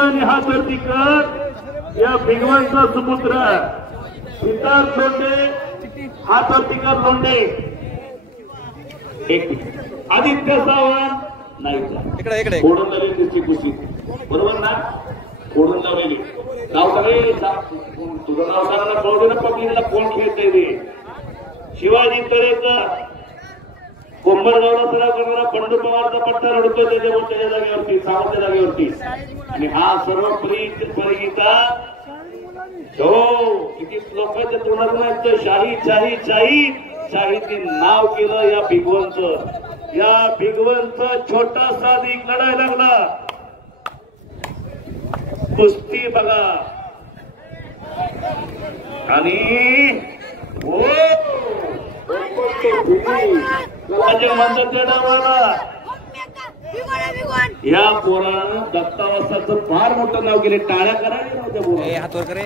हा धरतीकर या भिगवणचा सुपुत्र सिद्धार्थ लोंढे हा धरतीकर लोंढे एक आदित्य सावंत नाही इकडे फोडून लावली त्याची कुशी बरोबर ना फोडून लावलेली नाव सगळे तुझं नाव सांगायला कळू ना पब्लिकला कोण खेळतंय ते शिवाजी तळेकर कोंबरगावला सराव करणारा पंडू पवारचा पट्टा रडतोय त्याच्या जागेवरती सावंतच्या जागेवरती आणि हा सर्व परिगीता हो किती लोकांच्या तोंडातून शाही शाही शाही शाहीने नाव केलं या भिगवणचं छोटासा दिग लढायला लागला कुस्ती बघा आणि हो या पोरानं दत्तावसाचं फार मोठं नाव केले टाळ्या करायला नव्हत्या हातवर करे